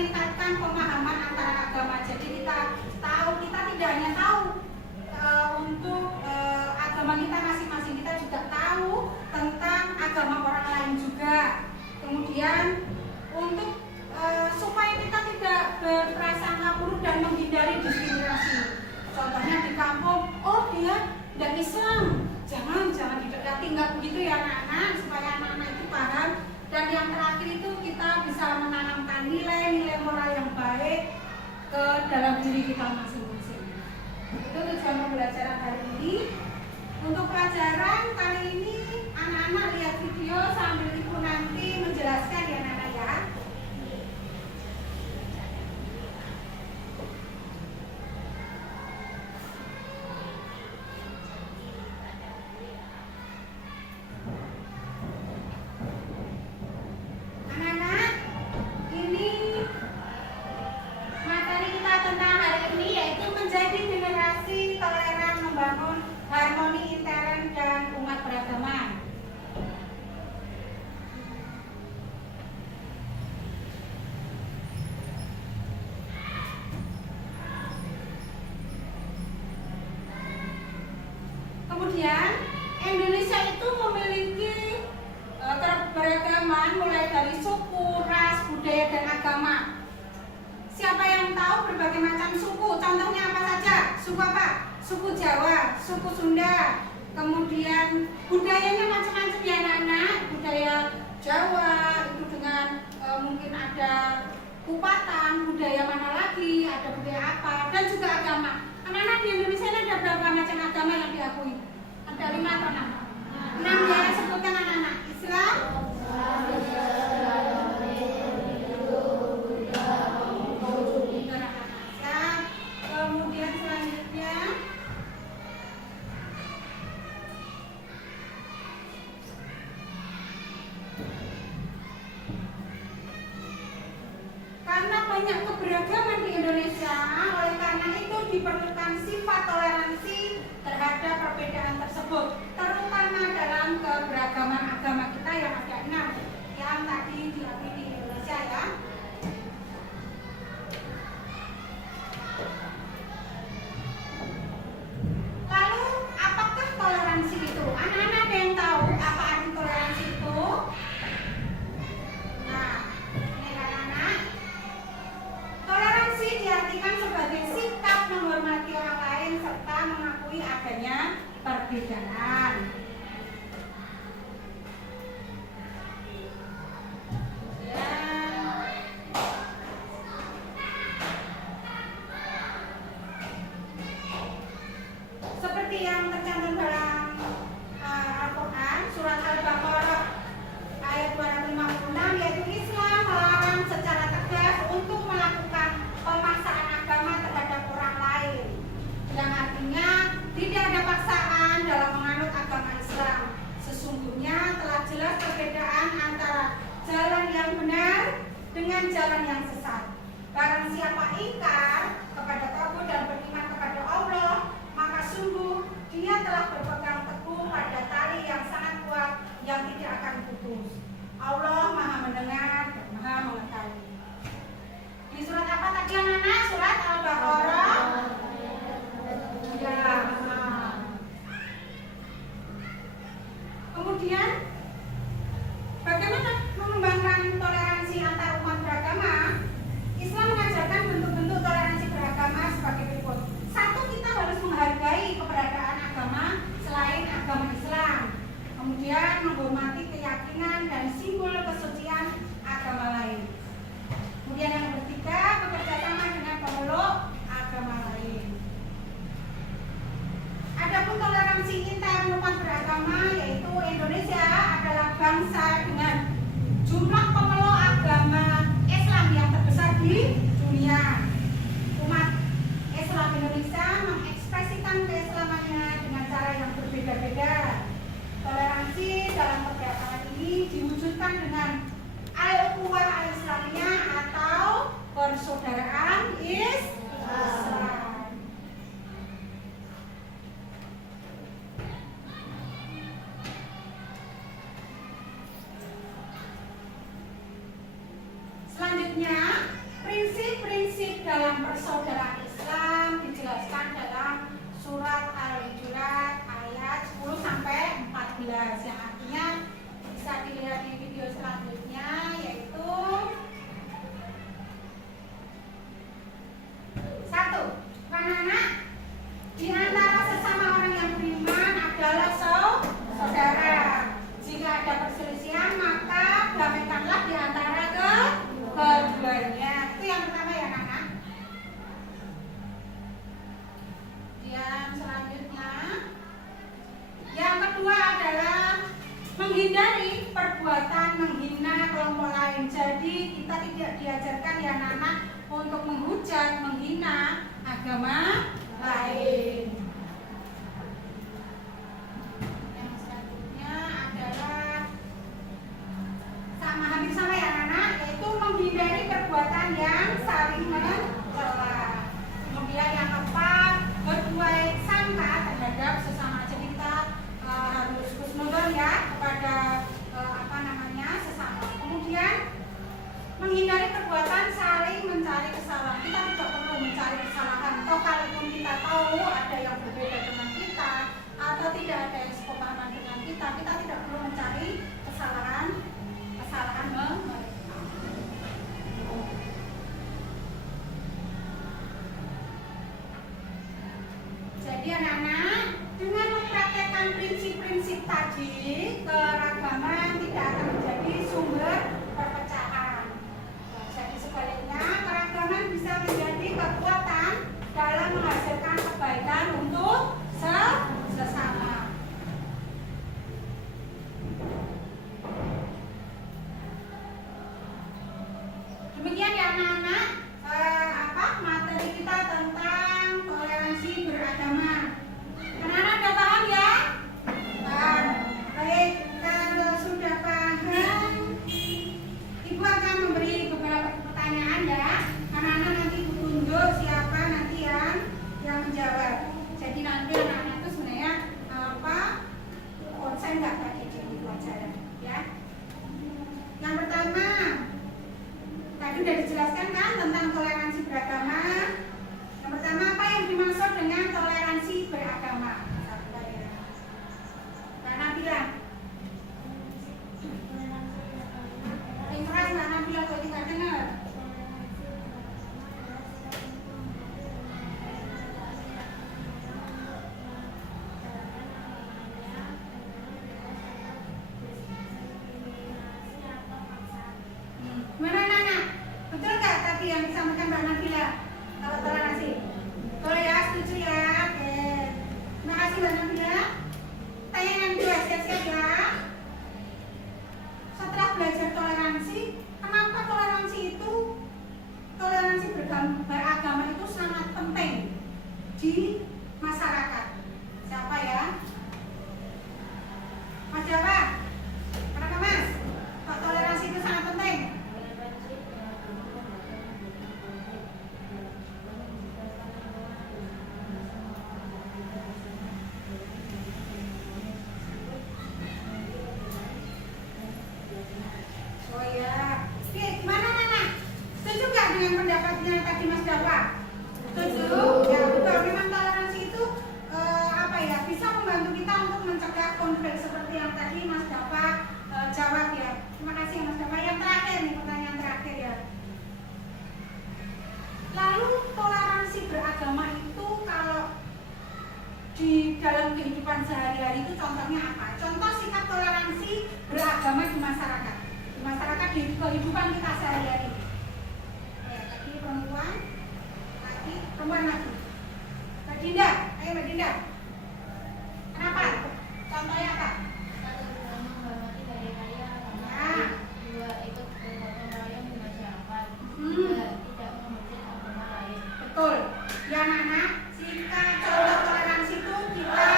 meningkatkan pemahaman antara agama. Jadi kita tidak hanya tahu untuk agama kita masing-masing, kita juga tahu tentang agama orang lain juga. Kemudian untuk supaya kita tidak berprasangka buruk dan menghindari diskriminasi. Contohnya di kampung, oh dia tidak Islam, jangan didekati, nggak begitu ya anak-anak, supaya anak-anak itu paham. Dan yang terakhir itu kita bisa menanamkan nilai-nilai moral yang baik ke dalam diri kita masing-masing. Itu tujuan pembelajaran hari ini. Untuk pelajaran kali ini anak-anak lihat video sambil ibu nanti menjelaskan ya anak-anak ya. Harmoni intern dan umat beragama. Kemudian Indonesia itu memiliki keberagaman mulai dari suku, ras, budaya, dan agama. Siapa yang tahu berbagai macam suku? Contohnya apa saja? Suku apa? Suku Jawa, suku Sunda, kemudian budayanya macam-macam ya anak-anak. Budaya Jawa itu dengan mungkin ada kupatan, budaya mana lagi, ada budaya apa, dan juga agama. Anak-anak di Indonesia ini ada berapa macam agama yang diakui? Ada 5 atau 6? 6 ya, sebutkan anak-anak. Islam, kemudian selanjutnya karena banyak keberagaman di Indonesia, oleh karena itu diperlukan sifat toleransi terhadap perbedaan tersebut, terutama dalam keberagaman agama kita yang ada 6 yang tadi diakui di Indonesia ya. Lalu apakah toleransi itu? Anak-anak ada yang tahu apa arti toleransi itu? Nah, ini anak-anak. Toleransi diartikan sebagai sikap menghormati orang lain serta mengakui adanya perbedaan. Seperti yang tercantum dalam Al-Quran, surat Al-Baqarah ayat 256, yaitu Islam melarang secara tegas untuk melakukan pemaksaan agama terhadap orang lain, yang artinya tidak ada paksaan dalam menganut agama Islam. Sesungguhnya telah jelas perbedaan antara jalan yang benar dengan jalan yang sesat. Barang siapa ingkar kepada Tuhan dan beriman kepada Allah, maka sungguh dia telah berpegang teguh pada tali yang sangat kuat yang tidak akan putus. Allah Maha mendengar dan Maha mengetahui. Di surat apa tadi anak-anak? Surat Al-Baqarah. Ya. Kemudian bagaimana mengembangkan toleransi antar umat beragama? Islam mengajarkan bentuk-bentuk toleransi beragama sebagai berikut. 1, kita harus menghargai keberadaan agama selain agama Islam. Kemudian menghormati keyakinan dan simbol kesucian agama lain. Kemudian yang ketiga, bekerja sama dengan pemeluk agama lain. Adapun toleransi intern umat beragama, yaitu Indonesia adalah bangsa dengan jumlah pemeluk agama Islam yang terbesar di dunia. Umat Islam Indonesia mengekspresikan keislamannya dengan cara yang berbeda-beda. Toleransi dalam keberagaman ini diwujudkan dengan al-ukhuwah al-islamiyah atau persaudaraan Islam. Selanjutnya, diajarkan ya anak-anak untuk menghujat, menghina agama lain. Yang selanjutnya adalah hampir sama ya anak-anak, yaitu menghindari perbuatan yang saling mencela. Kemudian yang keempat, berbuat sangka terhadap sesama. Jadi kita harus husnuzon ya kepada sesama. Kemudian menghindari perbuatan saling mencari kesalahan. Kita tidak perlu mencari kesalahan. Atau kalaupun kita tahu ada yang berbeda dengan kita atau tidak ada yang sepemahaman dengan kita tidak perlu mencari kesalahan mereka. Jadi anak-anak, dengan mempraktekkan prinsip-prinsip tadi, keragaman tidak akan menjadi sumber perpecahan. Jadi sebaliknya, keragaman bisa menjadi kekuatan dalam menghasilkan kebaikan untuk sesama. Demikian ya anak-anak, materi kita tentang toleransi beragama. Anak-anak sudah paham ya? Baik, kalau sudah paham, Ibu akan memberi beberapa pertanyaan ya. Anak-anak nanti Ibu tunjuk siapa nanti yang menjawab. Jadi nanti anak-anak itu sebenarnya konsen nggak pakai di pelajaran ya. Yang pertama, tadi sudah dijelaskan kan tentang toleransi beragama. Yang pertama, apa yang dimaksud dengan toleransi beragama? Mbak Nabila. Yang keras Mbak Nabila kok tidak dengar. Gimana Nana? Betul nggak tadi yang disampaikan Mbak Nabila? Kalau toleransi? Betul ya, setuju ya? Oke. Terima kasih Mbak Nabila. Tanya yang kedua, siap-siap ya. Setelah belajar toleransi, kenapa toleransi beragama itu sangat penting di masyarakat? Siapa ya? Mas Jawa? Kenapa Mas? Kok toleransi itu sangat penting? Oh ya, oke, gimana Nana? Setuju nggak dengan pendapatnya tadi Mas Dawa? Setuju? Ya betul, memang toleransi itu bisa membantu kita untuk mencegah konflik seperti yang tadi Mas Dawa jawab ya. Terima kasih Mas Dawa. Yang terakhir nih, pertanyaan terakhir ya. Lalu toleransi beragama itu kalau di dalam kehidupan sehari-hari itu contohnya apa? Contoh sikap toleransi beragama di masyarakat. Di masyarakat di kehidupan kita sehari-hari. Ya, tadi perempuan lagi. Mbak Dinda, ayo Mbak Dinda. Kenapa? Contohnya apa? Satu, menghormati hari raya. Dua, ikut gotong royong di masyarakat. Tiga, tidak menghujat agama lain. Betul. Ya anak-anak, sikap contoh toleransi itu kita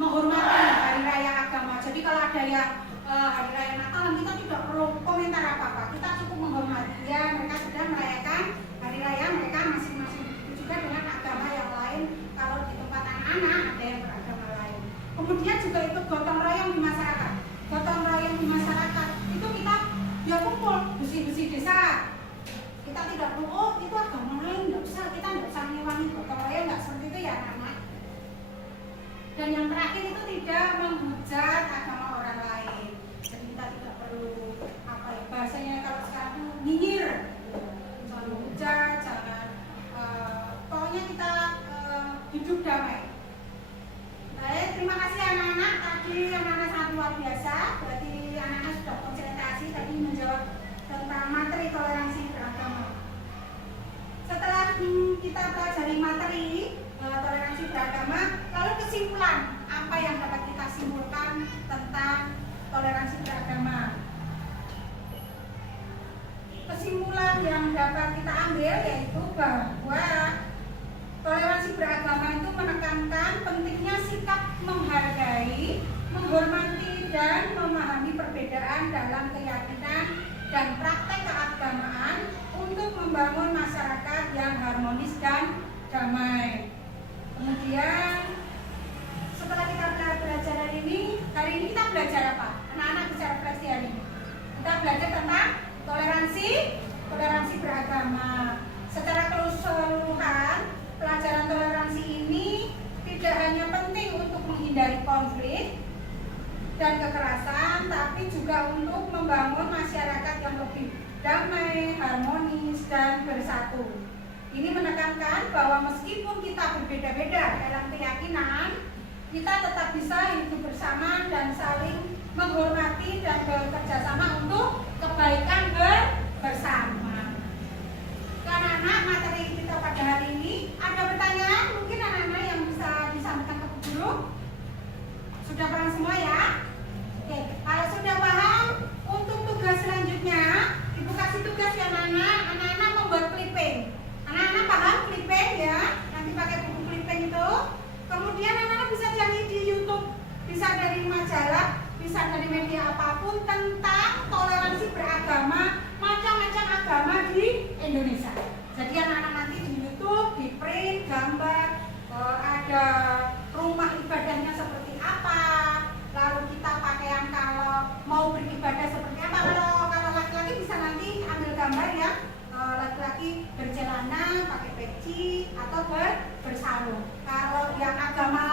menghormati hari raya agama. Jadi kalau ada yang hari raya Natal, kita tidak perlu komentar apa-apa. Kita cukup menghormati. Ya, mereka sudah merayakan hari raya mereka masing-masing. Itu juga dengan agama yang lain. Kalau di tempat anak-anak ada yang beragama lain. Kemudian juga ikut gotong royong di masyarakat. Gotong royong di masyarakat itu kita kumpul besi-besi desa. Kita tidak perlu, itu agama lain, kita tidak usah ngewangi gotong royong, nggak seperti itu ya anak-anak. Dan yang terakhir itu tidak menghujat agama orang lain. Jadi kita tidak perlu bahasanya kalau sekarang itu nyinyir, jangan menghujat, jangan pokoknya kita hidup damai. Baik, terima kasih anak-anak. Tadi anak-anak sangat luar biasa. Berarti anak-anak sudah konsentrasi tadi menjawab tentang materi toleransi beragama. Setelah kita pelajari materi toleransi beragama, lalu kesimpulan apa yang dapat kita simpulkan tentang toleransi beragama? kesimpulan yang dapat kita ambil yaitu bahwa toleransi beragama itu menekankan pentingnya sikap menghargai, menghormati, dan memahami perbedaan dalam keyakinan dan praktek keagamaan untuk membangun masyarakat yang harmonis dan damai. Kemudian setelah kita belajar hari ini kita belajar apa? Anak-anak bisa refleksi hari ini. Kita belajar tentang toleransi beragama. Secara keseluruhan, pelajaran toleransi ini tidak hanya penting untuk menghindari konflik dan kekerasan, tapi juga untuk membangun masyarakat yang lebih damai, harmonis, dan bersatu. Ini menekankan bahwa meskipun kita berbeda-beda dalam keyakinan, kita tetap bisa hidup bersama dan saling menghormati dan bekerja sama untuk kebaikan bersama. Anak-anak, materi kita pada hari ini ada pertanyaan mungkin anak-anak yang bisa disampaikan ke guru? Sudah paham semua ya? Oke, kalau sudah paham, untuk tugas selanjutnya Ibu kasih tugas ya anak-anak membuat clipping. Anak-anak paham clipping ya? Nanti pakai buku clipping itu. Kemudian anak-anak bisa cari di YouTube, bisa dari majalah, bisa dari media apapun tentang toleransi beragama, macam-macam agama di Indonesia. Jadi anak-anak nanti di YouTube, di print, gambar, ada rumah ibadahnya seperti apa, lalu kita pakaian kalau mau beribadah seperti apa. Kalau laki-laki bisa nanti ambil gambar ya, laki-laki bercelana pakai peci atau bersarung. Kalau yang agama